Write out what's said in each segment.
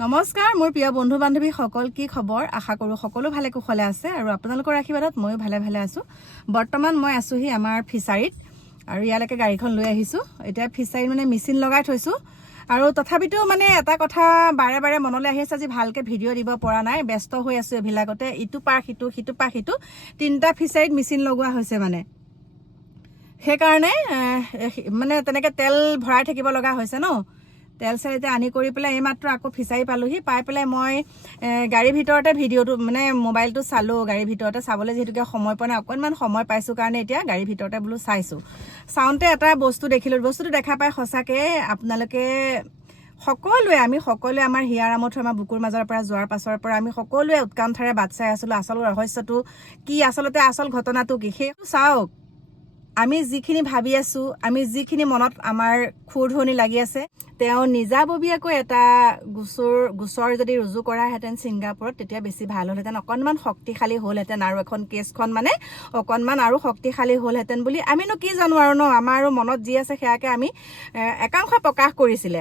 নমস্কাৰ মোৰ প্ৰিয় বন্ধু বান্ধৱী সকল কি খবৰ আশা কৰো সকলো ভালে কুশলে আছে আৰু আপোনালোকৰ আশীৰ্বাদত ময়ো ভালে আছো বৰ্তমান মই আছোহি আমাৰ ফিচাৰীত আৰু ইয়ালৈকে গাড়ীখন লৈ আহিছো এতিয়া ফিচাৰীত মানে মেচিন লগাই থৈছো আৰু তথাপিতো মানে এটা কথা বাৰে মনলৈ আহি আছে আজি ভালকে ভিডিঅ' দিব পৰা নাই ব্যস্ত হৈ আছো এভিলাকতে ইটো পাৰ সিটো তিনটা ফিচাৰীত মেচিন লগোৱা হৈছে মানে সেইকাৰণে মানে তেনেকে তেল ভৰাই থাকিব লগা হৈছে ন তেল চাইতে আনি কৰি পেলাই এইমাত্ৰ আকৌ ফিচাৰী পালোহি পাই পেলাই মই গাড়ীৰ ভিতৰতে ভিডিঅ'টো মানে মোবাইলটো চালো গাড়ীৰ ভিতৰতে চাবলৈ যেহেতুকে সময় পোৱা নাই অকণমান সময় পাইছো কাৰণে এতিয়া গাড়ীৰ ভিতৰতে বোলো চাইছো চাওঁতে এটা বস্তু দেখিলো বস্তুটো দেখা পাই সঁচাকে আপোনালোকে আমি সকলোৱে আমাৰ হিয়াৰামঠু আমাৰ বুকুৰ মাজৰ পৰা যোৱাৰ পাছৰ পৰা আমি সকলোৱে উৎকণ্ঠাৰে বাট চাই আছিলো আচল ৰহস্যটো কি আচলতে আচল ঘটনাটো কি সেই চাওক আমি যিখিনি ভাবি আছো আমি যিখিনি মনত আমাৰ খুৰধনি লাগি আছে তেওঁ নিজাববীয়াকৈ এটা গোচৰ যদি ৰুজু কৰাহেঁতেন ছিংগাপুৰত তেতিয়া বেছি ভাল হ'লহেঁতেন অকণমান শক্তিশালী হ'লহেঁতেন আৰু এখন কেছখন মানে অকণমান আৰু শক্তিশালী হ'লহেঁতেন বুলি আমিনো কি জানো আৰু ন আমাৰ মনত যি আছে সেয়াকে আমি একাংশ প্ৰকাশ কৰিছিলে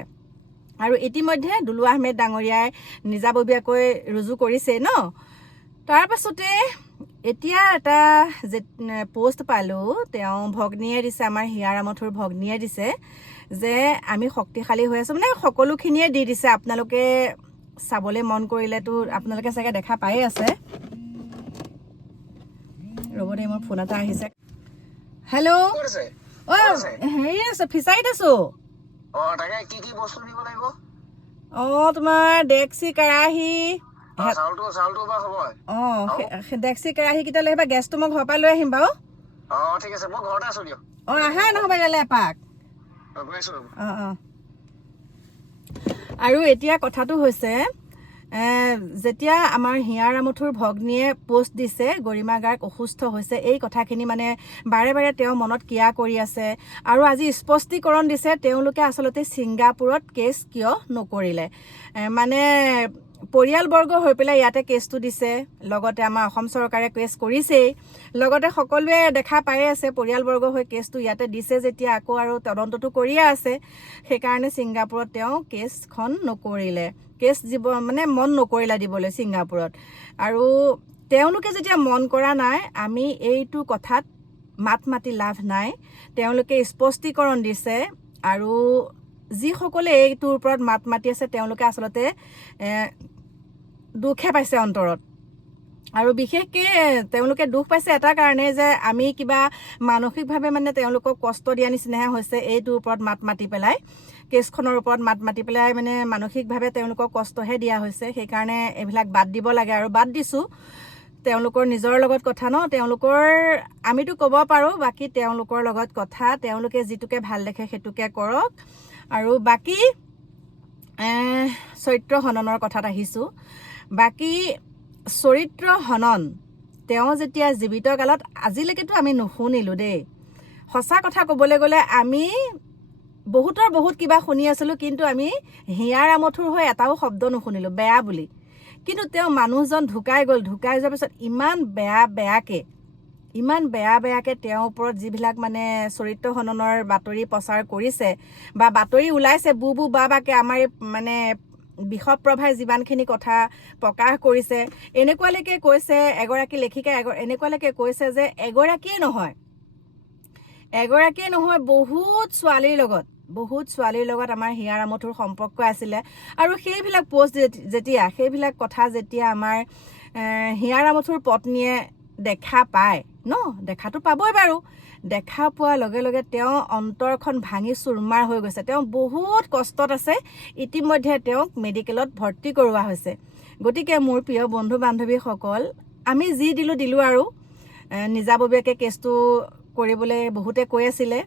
আৰু ইতিমধ্যে দুলু আহমেদ ডাঙৰীয়াই নিজাববীয়াকৈ ৰুজু কৰিছে ন তাৰ পাছতে এতিয়া এটা পোষ্ট পালো তেওঁ ভগ্নীয়ে দিছে আমাৰ হিয়াৰামঠুৰ ভগ্নীয়ে দিছে যে আমি শক্তিশালী হৈ আছো মানে সকলোখিনিয়ে দি দিছে আপোনালোকে চাবলৈ মন কৰিলেতো আপোনালোকে চাগে দেখা পায়ে আছে ৰ'ব দেই মোৰ ফোন এটা আহিছে হেল্ল' ঐ হেৰি আছে ফিচাৰীত আছো কি বস্তু দিব লাগিব তোমাৰ ডেক্সি কেৰাহী চাউলটো বা হ'ব ডেক্সি কেৰাহী কেইটা লৈ আহিবা গেছটো মই ঘৰৰ পৰা লৈ আহিম বাৰু ঠিক আছে মই ঘৰতে আছো দিয়ক আহা নহ'বা ইয়ালৈ এপাক গৈ আছো আৰু এতিয়া কথাটো হৈছে যেতিয়া আমাৰ হিয়াৰামঠুৰ ভগ্নীয়ে পোষ্ট দিছে গৰিমা গাৰ্গ অসুস্থ হৈছে এই কথাখিনি মানে বাৰে তেওঁ মনত কিয়া কৰি আছে আৰু আজি স্পষ্টীকৰণ দিছে তেওঁলোকে আচলতে ছিংগাপুৰত কেছ কিয় নকৰিলে মানে পৰিয়ালবৰ্গ হৈ পেলাই ইয়াতে কেছটো দিছে লগতে আমাৰ অসম চৰকাৰে কেছ কৰিছেই লগতে সকলোৱে দেখা পায়ে আছে পৰিয়ালবৰ্গ হৈ কেছটো ইয়াতে দিছে যেতিয়া আকৌ আৰু তদন্তটো কৰিয়ে আছে সেইকাৰণে ছিংগাপুৰত তেওঁ কেছখন নকৰিলে কেছ মানে মন নকৰিলা দিবলৈ ছিংগাপুৰত আৰু তেওঁলোকে যেতিয়া মন কৰা নাই আমি এইটো কথাত মাত মাতি লাভ নাই তেওঁলোকে স্পষ্টীকৰণ দিছে আৰু যিসকলে এইটোৰ ওপৰত মাত মাতি আছে তেওঁলোকে আচলতে দুখে পাইছে অন্তৰত আৰু বিশেষকৈ তেওঁলোকে দুখ পাইছে এটা কাৰণে যে আমি কিবা মানসিকভাৱে মানে তেওঁলোকক কষ্ট দিয়া নিচিনাহে হৈছে এইটোৰ ওপৰত মাত মাতি পেলাই কেছখনৰ ওপৰত মাত মাতি পেলাই মানে মানসিকভাৱে তেওঁলোকক কষ্টহে দিয়া হৈছে সেইকাৰণে এইবিলাক বাদ দিব লাগে আৰু বাদ দিছোঁ তেওঁলোকৰ নিজৰ লগত কথা ন তেওঁলোকৰ আমিতো ক'ব পাৰোঁ বাকী তেওঁলোকৰ লগত কথা তেওঁলোকে যিটোকে ভাল দেখে সেইটোকে কৰক আৰু বাকী চৰিত্ৰ হননৰ কথাত আহিছোঁ বাকী চৰিত্ৰ হনন তেওঁ যেতিয়া জীৱিত কালত আজিলৈকেতো আমি নুশুনিলোঁ দেই সঁচা কথা ক'বলৈ গ'লে আমি বহুত কিবা শুনি আছিলোঁ কিন্তু আমি হিয়াৰামঠুৰ হৈ এটাও শব্দ নুশুনিলোঁ বেয়া বুলি কিন্তু তেওঁ মানুহজন ঢুকাই যোৱাৰ পিছত ইমান বেয়াকে তেওঁৰ ওপৰত যিবিলাক মানে চৰিত্ৰ হননৰ বাতৰি প্ৰচাৰ কৰিছে বা বাতৰি ওলাইছে বু বাকে আমাৰ মানে বিষপ্ৰভাই যিমানখিনি কথা প্ৰকাশ কৰিছে এনেকুৱালৈকে কৈছে এগৰাকী লেখিকাই এনেকুৱালৈকে কৈছে যে এগৰাকীয়ে নহয় বহুত ছোৱালীৰ লগত আমাৰ হিয়াৰামঠুৰ সম্পৰ্ক আছিলে আৰু সেইবিলাক পোষ্ট সেইবিলাক কথা যেতিয়া আমাৰ হিয়াৰামঠুৰ পত্নীয়ে দেখা পায় ন দেখাটো পাবই বাৰু দেখা পোৱাৰ লগে তেওঁ অন্তৰখন ভাঙি চুৰমাৰ হৈ গৈছে তেওঁ বহুত কষ্টত আছে ইতিমধ্যে তেওঁক মেডিকেলত ভৰ্তি কৰোৱা হৈছে গতিকে মোৰ প্ৰিয় বন্ধু বান্ধৱীসকল আমি যি দিলোঁ আৰু নিজাববীয়াকৈ কেছটো কৰিবলৈ বহুতে কৈ আছিলে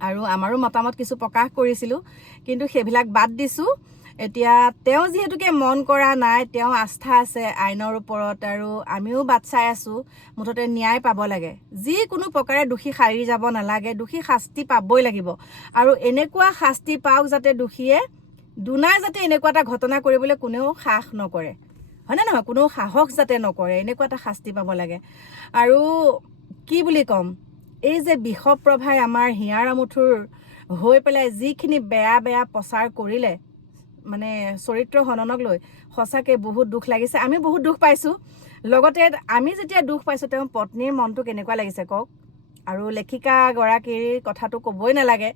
আৰু আমাৰো মতামত কিছু প্ৰকাশ কৰিছিলোঁ কিন্তু সেইবিলাক বাদ দিছোঁ এতিয়া তেওঁ যিহেতুকে মন কৰা নাই তেওঁ আস্থা আছে আইনৰ ওপৰত আৰু আমিও বাট চাই আছোঁ মুঠতে ন্যায় পাব লাগে যিকোনো প্ৰকাৰে দোষী সাৰি যাব নালাগে দোষী শাস্তি পাবই লাগিব আৰু এনেকুৱা শাস্তি পাওক যাতে দোষীয়ে দুনাই যাতে এনেকুৱা এটা ঘটনা কৰিবলৈ কোনেও সাহস নকৰে হয়নে নহয় কোনো সাহস যাতে নকৰে এনেকুৱা এটা শাস্তি পাব লাগে আৰু কি বুলি ক'ম এই যে বিষপ্ৰভাই আমাৰ হিয়াৰামঠুৰ হৈ পেলাই যিখিনি বেয়া প্ৰচাৰ কৰিলে মানে চৰিত্ৰ হননক লৈ সঁচাকৈ বহুত দুখ লাগিছে। আমি বহুত দুখ পাইছোঁ। লগতে আমি যেতিয়া দুখ পাইছোঁ তেওঁৰ পত্নীৰ মনটো কেনেকুৱা লাগিছে কওক। আৰু লেখিকাগৰাকীৰ কথাটো ক'বই নালাগে।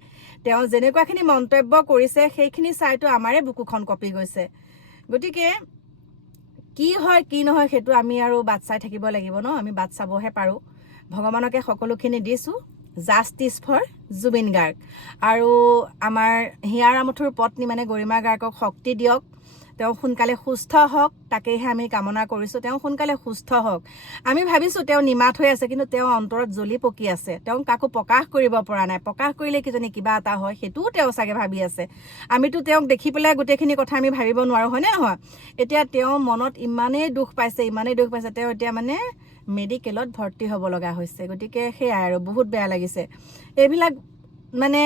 তেওঁ যেনেকুৱাখিনি মন্তব্য কৰিছে সেইখিনি চাইতো আমাৰে বুকুখন কঁপি গৈছে। গতিকে কি হয় কি নহয় সেইটো আমি আৰু বাট চাই থাকিব লাগিব ন। আমি বাট চাবহে পাৰোঁ। ভগৱানকে সকলোখিনি দিছোঁ। Justice for Zubeen Garg. আৰু আমাৰ হিয়া আমঠুৰ পত্নী মানে গৰিমা গাৰ্গক শক্তি দিয়ক। তেওঁ সোনকালে সুস্থ হওক, তাকেহে আমি কামনা কৰিছোঁ। তেওঁ সোনকালে সুস্থ হওক। আমি ভাবিছোঁ তেওঁ নিমাত হৈ আছে, কিন্তু তেওঁ অন্তৰত জ্বলি পকি আছে। তেওঁ কাকো প্ৰকাশ কৰিব পৰা নাই। প্ৰকাশ কৰিলে কিজানি কিবা এটা হয়, সেইটোও তেওঁ চাগে ভাবি আছে। আমিতো তেওঁক দেখি পেলাই গোটেইখিনি কথা আমি ভাবিব নোৱাৰোঁ, হয়নে নহয়? এতিয়া তেওঁ মনত ইমানেই দুখ পাইছে, তেওঁ এতিয়া মানে মেডিকেলত ভৰ্তি হ'ব লগা হৈছে। গতিকে সেয়াই আৰু বহুত বেয়া লাগিছে। এইবিলাক মানে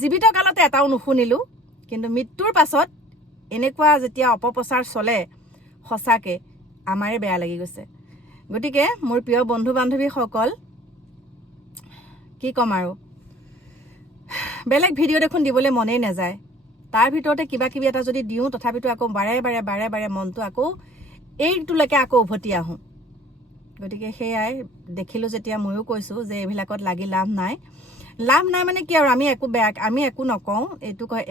জীৱিত কালতে এটাও নুশুনিলোঁ, কিন্তু মৃত্যুৰ পাছত এনেকুৱা যেতিয়া অপপ্ৰচাৰ চলে সঁচাকৈ আমাৰে বেয়া লাগি গৈছে। গতিকে মোৰ প্ৰিয় বন্ধু বান্ধৱীসকল, কি ক'ম আৰু, বেলেগ ভিডিঅ' দেখোন দিবলৈ মনেই নাযায়। তাৰ ভিতৰতে কিবা কিবি এটা যদি দিওঁ, তথাপিতো আকৌ বাৰে বাৰে মনটো আকৌ এইটোলৈকে আকৌ উভতি আহোঁ। গতিকে সেয়াই দেখিলোঁ যেতিয়া ময়ো কৈছোঁ যে এইবিলাকত লাগি লাভ নাই। লাভ নাই মানে কি আৰু, আমি একো নকওঁ।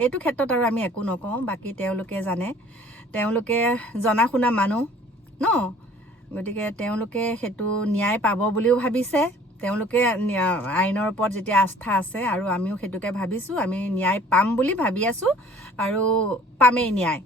এইটো ক্ষেত্ৰত আৰু আমি একো নকওঁ। বাকী তেওঁলোকে জানে, তেওঁলোকে জনা শুনা মানুহ ন। গতিকে তেওঁলোকে সেইটো ন্যায় পাব বুলিও ভাবিছে। তেওঁলোকে আইনৰ ওপৰত যেতিয়া আস্থা আছে, আৰু আমিও সেইটোকে ভাবিছোঁ। আমি ন্যায় পাম বুলি ভাবি আছোঁ, আৰু পামেই ন্যায়।